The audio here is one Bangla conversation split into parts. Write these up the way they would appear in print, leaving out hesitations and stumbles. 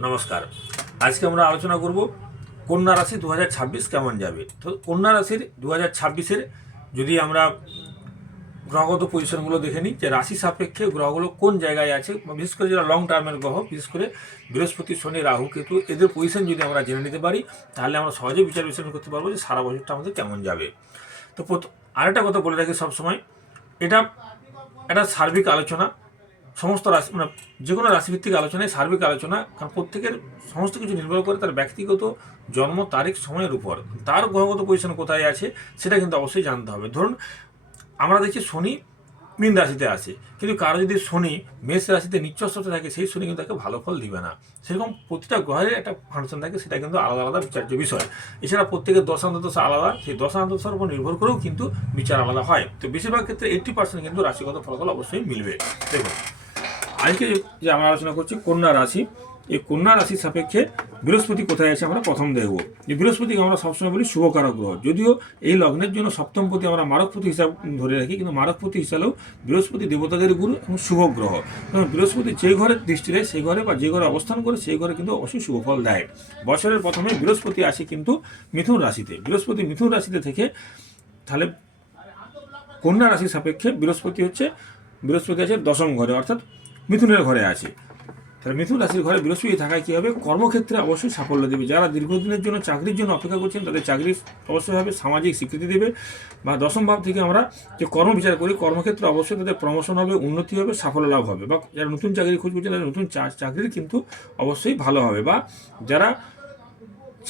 নমস্কার। আজকে আমরা আলোচনা করব কন্যা রাশি 2026 কেমন যাবে। তো কন্যা রাশির 2026-এর যদি আমরা গ্রহগত পজিশনগুলো দেখে নিই, যে রাশি সাপেক্ষে গ্রহগুলো কোন জায়গায় আছে, বিশেষ করে যারা লং টার্মের গ্রহ, বিশেষ করে বৃহস্পতি, শনি, রাহু, কেতু, এদের পজিশন যদি আমরা জেনে নিতে পারি, তাহলে আমরা সহজে বিচার বিশ্লেষণ করতে পারবো যে সারা বছরটা আমাদের কেমন যাবে। তো আরেকটা কথা বলে রাখি সবসময়, এটা একটা সার্বিক আলোচনা, সমস্ত রাশি মানে যে কোনো রাশিভিত্তিক আলোচনায় সার্বিক আলোচনা, কারণ প্রত্যেকের সমস্ত কিছু নির্ভর করে তার ব্যক্তিগত জন্ম তারিখ সময়ের উপর, তার গ্রহগত পজিশন কোথায় আছে সেটা কিন্তু অবশ্যই জানতে হবে। ধরুন আমরা দেখছি শনি মীন রাশিতে আছে, কিন্তু কারো যদি শনি মেষ রাশিতে নিচস্থতে থাকে, সেই শনি কিন্তু তাকে ভালো ফল দিবে না। সেরকম প্রতিটা গ্রহের একটা ফাংশন থাকে, সেটা কিন্তু আলাদা আলাদা বিচার্য বিষয়। এছাড়া প্রত্যেকের দশান্তদশা আলাদা, সেই দশান্তদশার উপর নির্ভর করেও কিন্তু বিচার আলাদা হয়। তো বেশিরভাগ ক্ষেত্রে 80% কিন্তু রাশিগত ফলাফল অবশ্যই মিলবে। দেখুন আজকে যে আমরা আলোচনা করছি কন্যা রাশি, এই কন্যা রাশির সাপেক্ষে বৃহস্পতি কোথায় আছে আমরা প্রথম দেখব। যে বৃহস্পতিকে আমরা সবসময় বলি শুভকারক গ্রহ, যদিও এই লগ্নের জন্য সপ্তমপতি আমরা মারকপতি হিসাব ধরে রাখি, কিন্তু মারকপতি হিসাবেও বৃহস্পতি দেবতাদের গুরু এবং শুভ গ্রহ। কারণ বৃহস্পতি যে ঘরে দৃষ্টি দেয় সেই ঘরে বা যে ঘরে অবস্থান করে সেই ঘরে কিন্তু অবশ্যই শুভ ফল দেয়। বছরের প্রথমে বৃহস্পতি আসে কিন্তু মিথুন রাশিতে, বৃহস্পতি মিথুন রাশিতে থেকে তাহলে কন্যা রাশির সাপেক্ষে বৃহস্পতি আছে দশম ঘরে, অর্থাৎ মিথুনের ঘরে আছে। তাহলে মিথুন রাশির ঘরে বৃহস্পতি থাকায় কী হবে, কর্মক্ষেত্রে অবশ্যই সাফল্য দেবে। যারা দীর্ঘদিনের জন্য চাকরির জন্য অপেক্ষা করছেন তাদের চাকরি অবশ্যই হবে, সামাজিক স্বীকৃতি দেবে। বা দশম ভাব থেকে আমরা যে কর্ম বিচার করি, কর্মক্ষেত্রে অবশ্যই তাদের প্রমোশন হবে, উন্নতি হবে, সাফল্য লাভ হবে। বা যারা নতুন চাকরি খোঁজ করছেন তাদের নতুন চাকরির কিন্তু অবশ্যই ভালো হবে। বা যারা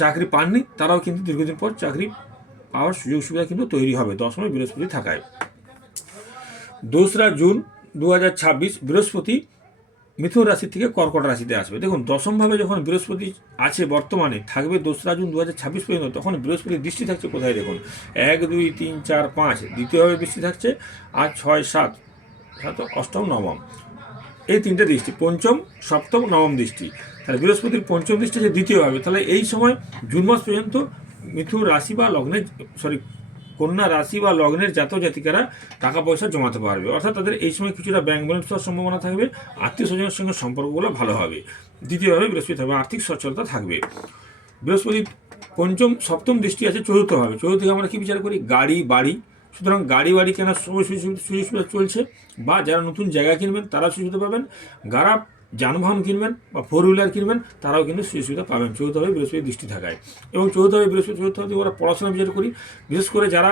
চাকরি পাননি তারাও কিন্তু দীর্ঘদিন পর চাকরি পাওয়ার সুযোগ সুবিধা কিন্তু তৈরি হবে দশমে বৃহস্পতি থাকায়। 2রা জুন 2026 বৃহস্পতি মিথুন রাশি থেকে কর্কট রাশিতে আসবে। দেখুন দশমভাবে যখন বৃহস্পতি আছে বর্তমানে থাকবে 2রা জুন 2026 পর্যন্ত, তখন বৃহস্পতির দৃষ্টি থাকছে কোথায় দেখুন, 1, 2, 3, 4, 5 দ্বিতীয়ভাবে দৃষ্টি থাকছে, আর 6, 7 অষ্টম নবম, এই তিনটে দৃষ্টি, পঞ্চম সপ্তম নবম দৃষ্টি। তাহলে বৃহস্পতির পঞ্চম দৃষ্টি যে দ্বিতীয়ভাবে, তাহলে এই সময় জুন মাস পর্যন্ত মিথুন রাশি বা লগ্নের কন্যা রাশি বা লগ্নের জাতক জাতিকারা টাকা পয়সা জমাতে পারবে। অর্থাৎ তাদের এই সময় কিছুটা ব্যাংক ব্যালেন্স হওয়ার সম্ভাবনা থাকবে, আত্মীয় স্বজনের সঙ্গে সম্পর্কগুলো ভালো হবে। দ্বিতীয়ভাবে বৃহস্পতি থাকবে, আর্থিক সচ্ছলতা থাকবে। বৃহস্পতি পঞ্চম সপ্তম দৃষ্টি আছে চতুর্থভাবে, চতুর্থ আমরা কি বিচার করি, গাড়ি বাড়ি। সুতরাং গাড়ি বাড়ি কেনার সময় সুযোগ সুবিধা চলছে, বা যারা নতুন জায়গা কিনবেন তারা সুবিধা পাবেন, যারা যানবাহন কিনবেন বা 4 হুইলার কিনবেন তারাও কিন্তু সুযোগ সুবিধা পাবেন চতুর্থভাবে বৃহস্পতি দৃষ্টি থাকায়। এবং চতুর্থভাবে চতুর্থভাবে আমরা পড়াশোনা বিচার করি, বিশেষ করে যারা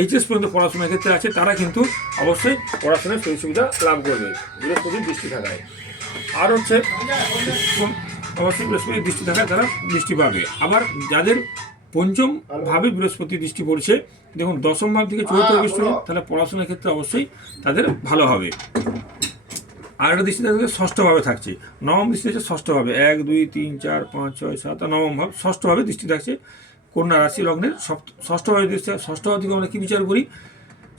এইচএস পর্যন্ত পড়াশোনার ক্ষেত্রে আছে তারা কিন্তু অবশ্যই পড়াশোনার সুযোগ সুবিধা লাভ করবে বৃহস্পতির দৃষ্টি থাকায়। আর হচ্ছে অবশ্যই বৃহস্পতির দৃষ্টি থাকায় তারা দৃষ্টি পাবে। আবার যাদের পঞ্চম ভাবে বৃহস্পতি দৃষ্টি পড়ছে, দেখুন দশম ভাব থেকে চতুর্থ দৃষ্টি, তাহলে পড়াশোনার ক্ষেত্রে অবশ্যই তাদের ভালো হবে। আর একটা দৃষ্টি থাকছে ষষ্ঠভাবে থাকছে, নবম দৃষ্টি হচ্ছে ষষ্ঠভাবে, 1, 2, 3, 4, 5, 6, 7 নবম ভাব ষষ্ঠভাবে দৃষ্টি থাকছে কন্যা রাশি লগ্নের ষষ্ঠভাবে দৃষ্টি। ষষ্ঠভাব থেকে আমরা কি বিচার করি,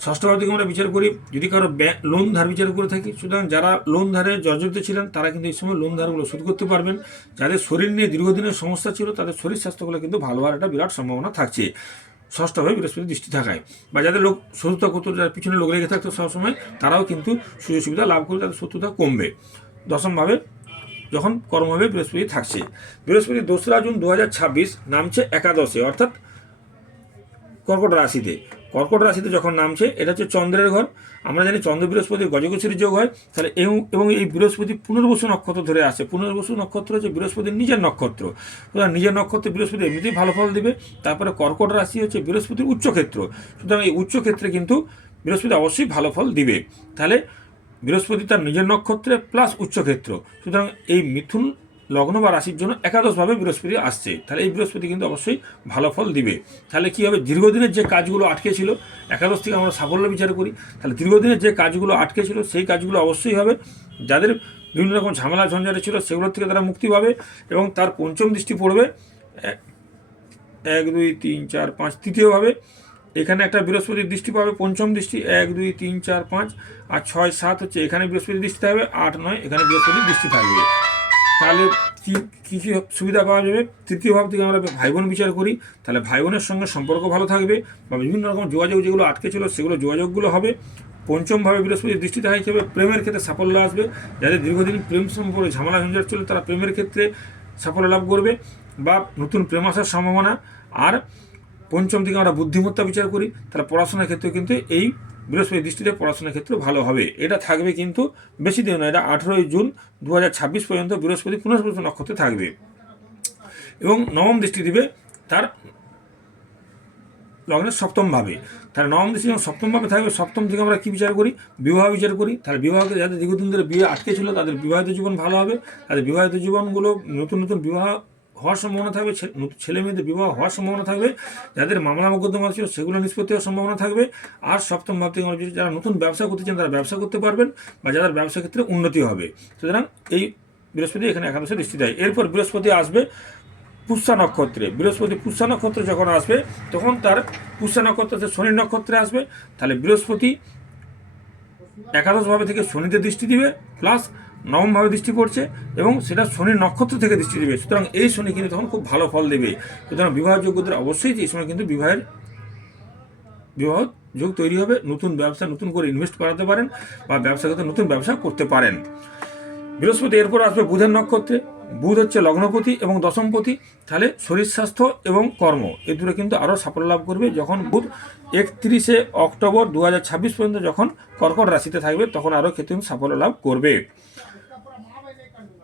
ষষ্ঠভাব থেকে আমরা বিচার করি যদি কারো লোন ধার বিচার করে থাকি, সুতরাং যারা লোন ধারে জর্জরিত ছিলেন তারা কিন্তু এই সময় লোন ধারগুলো শোধ করতে পারবেন। যাদের শরীর নিয়ে দীর্ঘদিনের সমস্যা ছিল তাদের শরীর স্বাস্থ্যগুলো কিন্তু ভালো হওয়ার একটা বিরাট সম্ভাবনা থাকছে ষষ্ঠভাবে বৃহস্পতি দৃষ্টি থাকায়। বা যাদের লোক শত্রুতা করতো, যার পিছনে লোক লেগে থাকতো সবসময়, তারাও কিন্তু সুযোগ সুবিধা লাভ করে তাদের শত্রুতা কমবে দশমভাবে যখন কর্মভাবে বৃহস্পতি থাকছে। বৃহস্পতি 2রা জুন 2026 নামছে একাদশে, অর্থাৎ কর্কট রাশিতে। কর্কট রাশিতে যখন নামছে, এটা হচ্ছে চন্দ্রের ঘর। আমরা জানি চন্দ্র বৃহস্পতি গজগোচরী যোগ হয়। তাহলে এবং এই বৃহস্পতি পুনর্বসু নক্ষত্র ধরে আসে। পুনর্বসু নক্ষত্র হচ্ছে বৃহস্পতির নিজের নক্ষত্র, সুতরাং নিজের নক্ষত্রে বৃহস্পতি এমনিতেই ভালো ফল দেবে। তারপরে কর্কট রাশি হচ্ছে বৃহস্পতির উচ্চক্ষেত্র, সুতরাং এই উচ্চক্ষেত্রে কিন্তু বৃহস্পতি অবশ্যই ভালো ফল দিবে। তাহলে বৃহস্পতি তার নিজের নক্ষত্রে প্লাস উচ্চক্ষেত্র, সুতরাং এই মিথুন লগ্ন বা রাশির জন্য একাদশভাবে বৃহস্পতি আসছে, তাহলে এই বৃহস্পতি কিন্তু অবশ্যই ভালো ফল দিবে। তাহলে কী হবে, দীর্ঘদিনের যে কাজগুলো আটকে ছিল, একাদশ থেকে আমরা সাফল্য বিচার করি, তাহলে দীর্ঘদিনের যে কাজগুলো আটকে ছিল সেই কাজগুলো অবশ্যই হবে। যাদের বিভিন্ন রকম ঝামেলা ঝঞ্ঝাটে ছিল সেগুলোর থেকে তারা মুক্তি পাবে। এবং তার পঞ্চম দৃষ্টি পড়বে 1, 2, 3, 4, 5 তৃতীয়ভাবে, এখানে একটা বৃহস্পতির দৃষ্টি পাবে, পঞ্চম দৃষ্টি 1, 2, 3, 4, 5 আর 6, 7 হচ্ছে এখানে বৃহস্পতির দৃষ্টি থাকবে, 8, 9 এখানে বৃহস্পতির দৃষ্টি থাকবে। তাহলে কী কী সুবিধা পাওয়া যাবে, তৃতীয় ভাব থেকে আমরা ভাই বোন বিচার করি, তাহলে ভাই বোনের সঙ্গে সম্পর্ক ভালো থাকবে, বা বিভিন্ন রকম যোগাযোগ যেগুলো আটকে ছিল সেগুলো যোগাযোগগুলো হবে। পঞ্চমভাবে বৃহস্পতির দৃষ্টি দেখা হিসেবে প্রেমের ক্ষেত্রে সাফল্য আসবে। যাদের দীর্ঘদিন প্রেম সম্পর্কে ঝামেলা ঝঞ্ঝাট ছিল তারা প্রেমের ক্ষেত্রে সাফল্য লাভ করবে বা নতুন প্রেম আসার সম্ভাবনা। আর পঞ্চম দিকে আমরা বুদ্ধিমত্তা বিচার করি, তাহলে পড়াশোনার ক্ষেত্রে কিন্তু এই বৃহস্পতির দৃষ্টিতে পড়াশোনার ক্ষেত্রে ভালো হবে। এটা থাকবে কিন্তু বেশি দিন নয়, এটা 18 জুন 2026 পর্যন্ত বৃহস্পতি পুনঃপুষ্প নক্ষত্রে থাকবে এবং নবম দৃষ্টি দিবে তার লগ্নের সপ্তমভাবে। তাহলে নবম দৃষ্টি যখন সপ্তমভাবে থাকবে, সপ্তম থেকে আমরা কী বিচার করি? বিবাহ বিচার করি। তাহলে বিবাহকে যাদের দীর্ঘদিন ধরে বিয়ে আটকে ছিল তাদের বিবাহিত জীবন ভালো হবে, তাদের বিবাহিত জীবনগুলো নতুন নতুন বিবাহ হওয়ার সম্ভাবনা থাকবে, ছেলে মেয়েদের বিবাহ হওয়ার সম্ভাবনা থাকবে, যাদের মামলা মোকদ্দমা ছিল সেগুলো নিষ্পত্তি হওয়ার সম্ভাবনা থাকবে। আর সপ্তম ভাব থেকে যারা নতুন ব্যবসা করতে চান তারা ব্যবসা করতে পারবেন বা যাদের ব্যবসা ক্ষেত্রে উন্নতি হবে। সুতরাং এই বৃহস্পতি এখানে একাদশে দৃষ্টি দেয়। এরপর বৃহস্পতি আসবে পুষ্যা নক্ষত্রে। বৃহস্পতি পুষ্যা নক্ষত্রে যখন আসবে তখন তার পুষ্যা নক্ষত্রে শনি নক্ষত্রে আসবে। তাহলে বৃহস্পতি একাদশভাবে থেকে শনিতে দৃষ্টি দিবে, প্লাস নবমভাবে দৃষ্টি পড়ছে এবং সেটা শনির নক্ষত্র থেকে দৃষ্টি দেবে। সুতরাং এই শনি কিন্তু তখন খুব ভালো ফল দেবে। সুতরাং বিবাহযোগ্যদের অবশ্যই এই সময় কিন্তু বিবাহ যোগ তৈরি হবে। নতুন ব্যবসা নতুন করে ইনভেস্ট করাতে পারেন বা ব্যবসা ক্ষেত্রে নতুন ব্যবসা করতে পারেন। বৃহস্পতি এরপর আসবে বুধের নক্ষত্রে। বুধ হচ্ছে লগ্নপতি এবং দশমপতি। তাহলে শরীর স্বাস্থ্য এবং কর্ম এই দুটো কিন্তু আরও সাফল্য লাভ করবে যখন বুধ 31 অক্টোবর 2026 পর্যন্ত যখন কর্কট রাশিতে থাকবে, তখন আরও ক্ষেত্রে সাফল্য লাভ করবে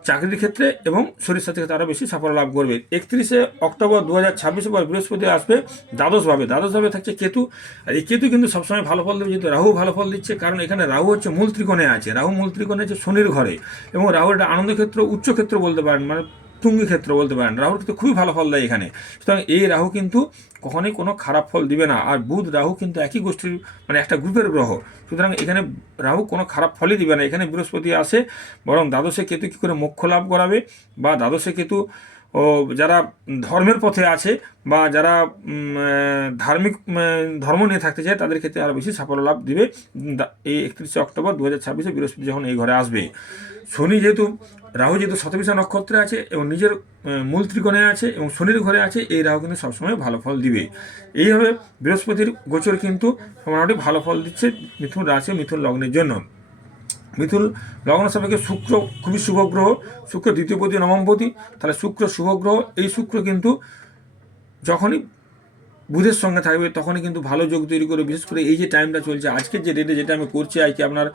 চাকরির ক্ষেত্রে এবং শরীর স্বাস্থ্যের ক্ষেত্রে আরও বেশি সাফল্য লাভ করবে। 31 অক্টোবর 2026 পর বৃহস্পতি আসবে দ্বাদশভাবে। দ্বাদশভাবে থাকছে কেতু। আর এই কেতু কিন্তু সবসময় ভালো ফল দেবে, যেহেতু রাহু ভালো ফল দিচ্ছে, কারণ এখানে রাহু হচ্ছে মূল ত্রিকোণে আছে। রাহু মূল ত্রিকোণে আছে শনির ঘরে এবং রাহু এটা আনন্দ ক্ষেত্র, উচ্চ ক্ষেত্র বলতে পারেন, মানে তুঙ্গি ক্ষেত্র বলতে পারেন। রাহুর কিন্তু খুবই ভালো ফল দেয় এখানে। সুতরাং এই রাহু কিন্তু কখনোই কোনো খারাপ ফল দিবে না। আর বুধ রাহু কিন্তু একই গোষ্ঠীর, মানে একটা গ্রুপের গ্রহ। সুতরাং এখানে রাহু কোনো খারাপ ফলই দিবে না। এখানে বৃহস্পতি আসে বরং দ্বাদশে কেতু কী করে মোক্ষ লাভ করাবে, বা দ্বাদশে কেতু ও যারা ধর্মের পথে আছে বা যারা ধার্মিক ধর্ম নিয়ে থাকতে চায় তাদের ক্ষেত্রে আরও বেশি সাফল্য লাভ দিবে এই 31 অক্টোবর 2026 বৃহস্পতি যখন এই ঘরে আসবে। শনি যেহেতু রাহু যেহেতু শতবিশা নক্ষত্রে আছে এবং নিজের মূল ত্রিকোণে আছে এবং শনির ঘরে আছে, এই রাহু কিন্তু সবসময় ভালো ফল দিবে। এইভাবে বৃহস্পতির গোচর কিন্তু মোটামুটি ভালো ফল দিচ্ছে মিথুন রাশি মিথুন লগ্নের জন্য। মিথুন লগ্ন সাপেক্ষে শুক্র খুবই শুভ গ্রহ। শুক্র দ্বিতীয়পতি নবমপতি। তাহলে শুক্র শুভ গ্রহ। এই শুক্র কিন্তু যখনই বুধের সঙ্গে থাকবে তখনই কিন্তু ভালো যোগ তৈরি করে। বিশেষ করে এই যে টাইমটা চলছে আজকের যে ডেটে, যেটা আমি করছি আজকে আপনার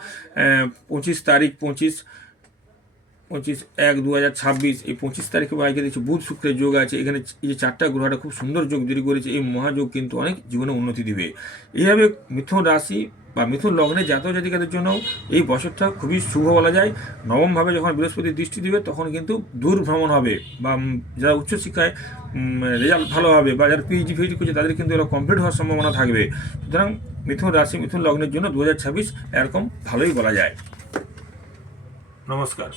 25 তারিখ, 25/1/2026, এই 25 তারিখে আজকে দেখছি বুধ শুক্রের যোগ আছে। এখানে এই যে 4টা গ্রহটা খুব সুন্দর যোগ তৈরি করেছে। এই মহাযোগ কিন্তু অনেক জীবনে উন্নতি দিবে। এইভাবে মিথুন রাশি বা মিথুন লগ্নে জাতক জাতিকাদের জন্য এই বছরটা খুবই শুভ বলা যায়। নবমভাবে যখন বৃহস্পতি দৃষ্টি দিবে তখন কিন্তু দূর ভ্রমণ হবে, বা যারা উচ্চশিক্ষায় রেজাল্ট ভালো হবে বা যারা পিএইচডি ফিএইচডি করছে তাদের কিন্তু এরা কমপ্লিট হওয়ার সম্ভাবনা থাকবে। সুতরাং মিথুন রাশি মিথুন লগ্নের জন্য 2026 এরকম ভালোই বলা যায়। নমস্কার।